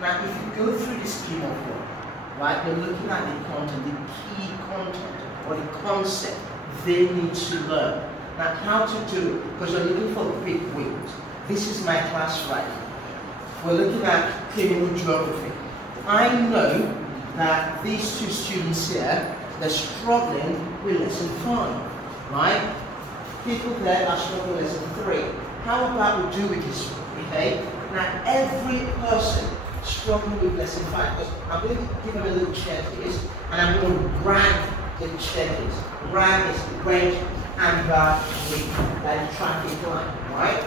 Now, if you go through the scheme of work, right, you're looking at the content, the key content, or the concept they need to learn. Now, how to do it, because you're looking for quick wins. This is my class right. We're looking at criminal geography. I know that these two students here, they're struggling with lesson 5, right? People there are struggling with lesson 3. How about we do it this way, okay? Now, every person struggling with lesson 5, because I'm going to give them a little checklist, and I'm going to rank the checklist. Rank is red, amber, green, like traffic light, right?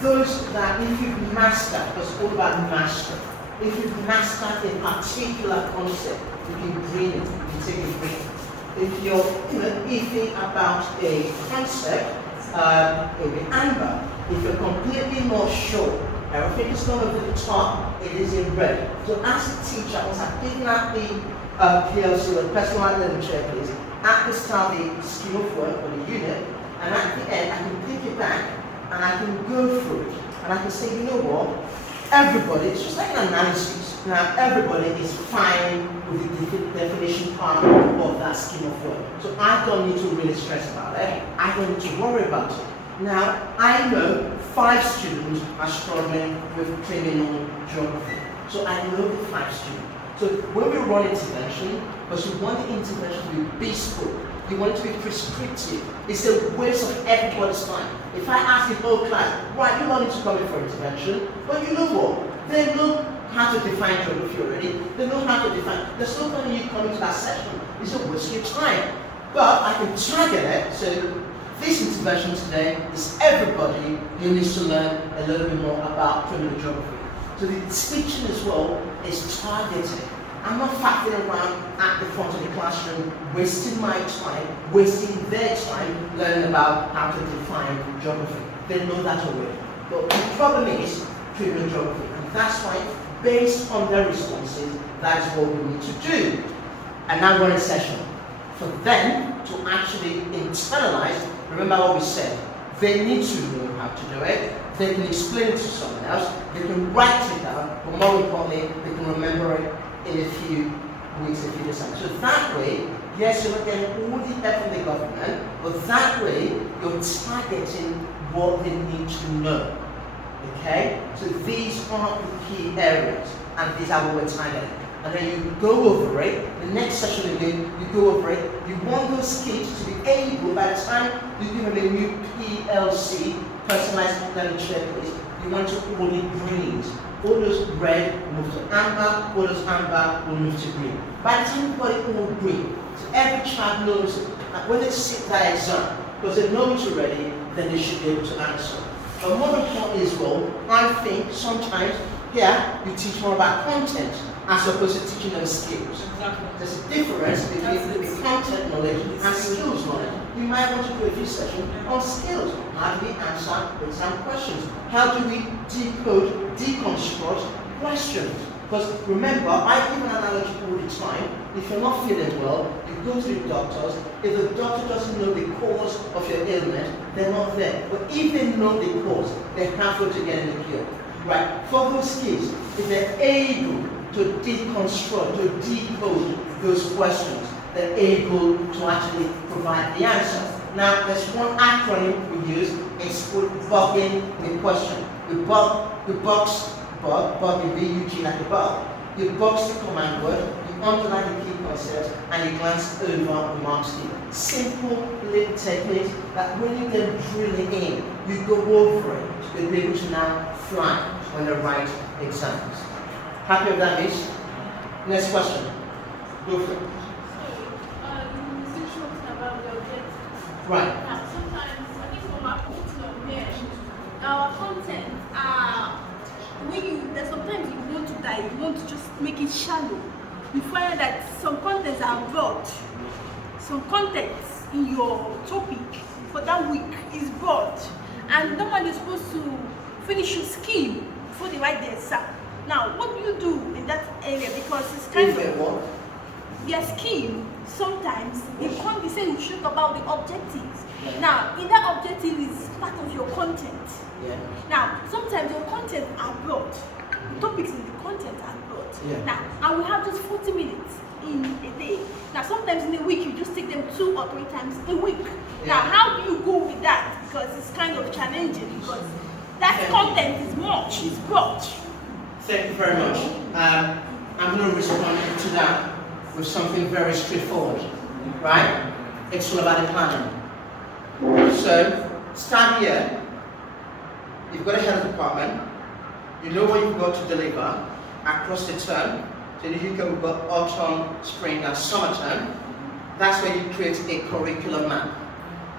Those that if you've mastered, because it's all about mastery, if you've mastered a particular concept, you can bring it, you can take it green. If you're iffy about a concept, it will be amber. If you're completely not sure, everything is not over the top, it is in red. So as a teacher, once I've given out the PLC or personalized learning checklist, at the start the scheme of work or the unit, and at the end I can pick it back and I can go through it. And I can say, you know what, everybody, it's just like an analysis. Now everybody is fine with the definition part of that scheme of work. So I don't need to really stress about it. I don't need to worry about it. Now, I know 5 students are struggling with criminal geography. So I know the 5 students. So when we run intervention, because we want the intervention to be bespoke, we want it to be prescriptive. It's a waste of everybody's time. If I ask the whole class, right, you don't need to come in for intervention, but you know what? They know how to define geography already. They know how to define. There's no point in you coming to that session. It's a waste of your time. But I can target it. So this intervention today is everybody who needs to learn a little bit more about criminal geography. So the teaching as well is targeted. I'm not faffing around at the front of the classroom, wasting my time, wasting their time learning about how to define geography. They know that already. But the problem is criminal geography. And that's why, based on their responses, that is what we need to do. And now run a session for them to actually internalize. Remember what we said. They need to know how to do it. They can explain it to someone else. They can write it down. But more importantly, they can remember it in a few weeks, a few days. So that way, yes, you're not getting all the help from the government, but that way, you're targeting what they need to know. Okay? So these are the key areas, and these are what we're targeting. And then you go over it. The next session again, you go over it. You want those kids to be able, by the time you give them a new PLC, personalized learning checklist, you want to all the greens. All those red will move to amber, all those amber will move to green. By the time you got it all green, so every child knows that when they sit that exam, because they know it's already, then they should be able to answer. But more important as well, I think sometimes here you teach more about content as opposed to teaching them skills. Exactly. There's a difference between the content knowledge and skills knowledge. You might want to do a few sessions on skills. How do we answer exam questions? How do we decode, deconstruct questions? Because remember, I give an analogy all the time. If you're not feeling well, you go to the doctors. If the doctor doesn't know the cause of your ailment, they're not there. But if they know the cause, they're halfway to getting the cure. Right? For those kids, if they're able to deconstruct, to decode those questions, they're able to actually provide the answer. Now, there's one acronym we use, it's called bugging the question. We box the B-U-G like a bug. You box the command word, you underline the key concepts, and you glance over the mark scheme. Simple little techniques that when you then drill it in, you go over it to be able to now fly when they write exams. Happy with that, Miss? Next question. Go for it. Right. Sometimes, I think from our our content there's sometimes you want to dive, you want to just make it shallow. You find that some contents are broad. Some contents in your topic for that week is broad. And normally you're supposed to finish your scheme before they write the exam. Now, what do you do in that area? Because it's kind of their scheme. Sometimes you can't be saying you should talk about the objectives. Yeah. Now, in that objective is part of your content. Yeah. Now, sometimes your content are broad. The topics in the content are broad. Yeah. Now, and we have just 40 minutes in a day. Now, sometimes in a week, you just take them 2 or 3 times a week. Now, how do you go with that? Because it's kind of challenging, because that content is much, it's broad. Thank you very much. I'm going to respond to that with something very straightforward, right? It's all about the planning. So, start here. You've got a health department. You know what you've got to deliver across the term. So in the UK, we've got autumn, spring, and summer term. That's where you create a curriculum map.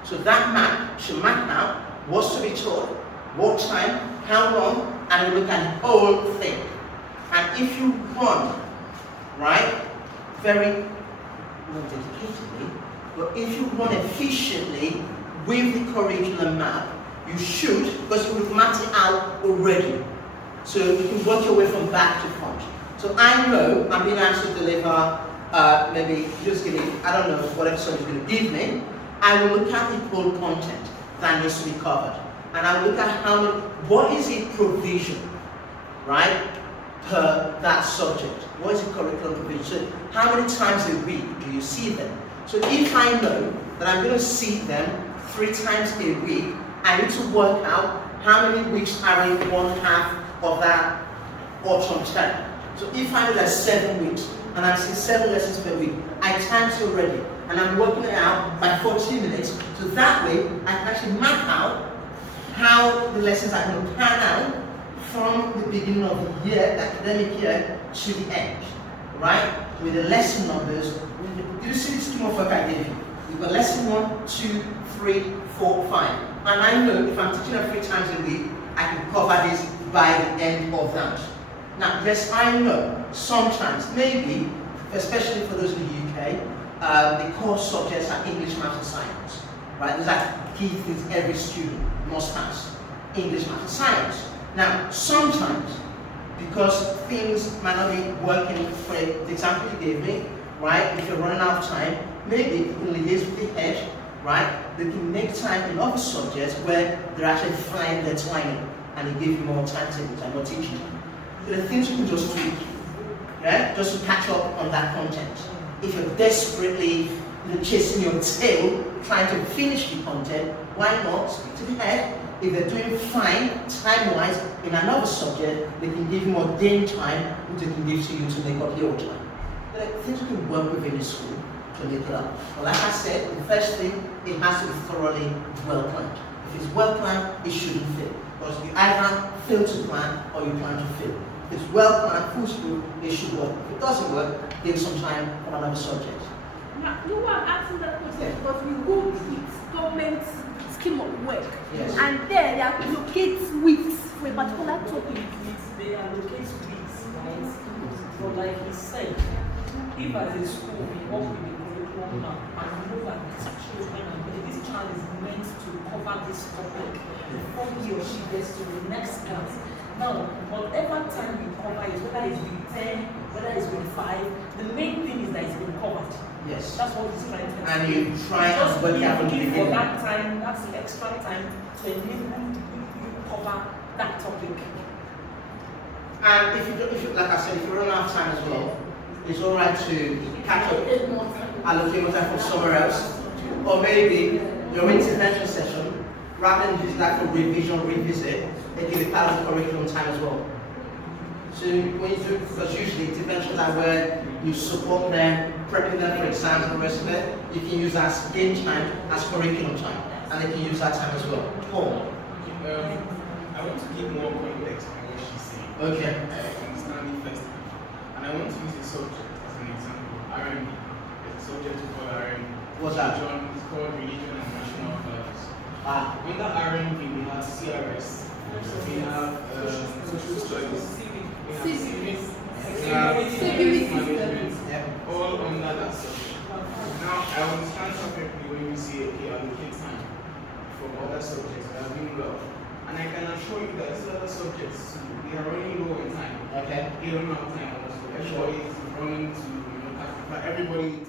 So that map should map out what's to be taught, what time, how long, and you look at the whole thing. And if you run, right, very not dedicatedly, but if you run efficiently with the curriculum map, you should, because you will mapped it out already. So you can work your way from back to front. So I know I'm being asked to deliver, maybe just give me, I don't know what episode is going to give me. I will look at the whole content that needs to be covered. And I will look at what is the provision, right, per that subject. What is the curriculum provision? So how many times a week do you see them? So if I know that I'm going to see them 3 times a week, I need to work out how many weeks are in 1/2 of that autumn term. So if I know there's 7 weeks, and I'm seeing 7 lessons per week, I timed it already, and I'm working it out by 40 minutes, so that way I can actually map out how the lessons are going to pan out from the beginning of the year, the academic year, to the end, right? With the lesson numbers. Do you see the scheme of work I gave you? We've got lesson 1, 2, 3, 4, 5. And I know if I'm teaching them 3 times a week, I can cover this by the end of that. Now, yes, I know sometimes, maybe, especially for those in the UK, the core subjects are English, Maths, and Science. Right? Those are key things every student must pass. English, Maths, and Science. Now, sometimes, because things might not be working for the example you gave me, right? If you're running out of time, maybe you can liaise with the head, right? They can make time in other subjects where they're actually flying their timing and they give you more timetables and more teaching time. There are things you can just tweak, yeah? Just to catch up on that content. If you're desperately chasing your tail, trying to finish the content, why not speak to the head? If they're doing fine, time-wise, in another subject, they can give you more game time, which they can give to you to make up your time. There are things you can work with in the school to make it up. But like I said, the first thing, it has to be thoroughly well planned. If it's well planned, it shouldn't fail. Because you either fail to plan or you plan to fail. If it's well planned, full school, it should work. If it doesn't work, give some time for another subject. Now, you are asking that question because we go with government's scheme of work. Yes. And there they allocate weeks for a particular topic. They allocate weeks, right? But like he said, if as a school we work with the curriculum now and we know that this children and this child is meant to cover this topic before he or she gets to the next class. Now, whatever time you cover it, whether it's with 10, whether it's with 5, the main thing is that it's been covered. Yes. That's what he's trying to say. And you try and work out looking for beginning. that time, that's the extra time to enable you cover that topic. And if you, like I said, if you run out of time as well, it's all right to catch up, allocate more time from somewhere else, or maybe your intervention session, rather than use that for revision, revisit, they give you part of the curriculum time as well. So when you do, because usually interventions are where you support them, prepping them for exams and the rest of it, you can use that as game time, as curriculum time, and they can use that time as well. Paul? I want to give more context on what she's saying. Okay. I understand it first. And I want to use a subject as an example, R&B. It's a subject called R&B. What's that? It's called Religion and National Values. Under R&B, we have CRS. We have social studies. We have civics. We have management. All under that subject. Now, I understand perfectly when you say, okay, allocate time from other subjects that are doing well. And I can assure you that these other subjects, they are running low in time. Okay. They don't have time also. Everybody is running to, everybody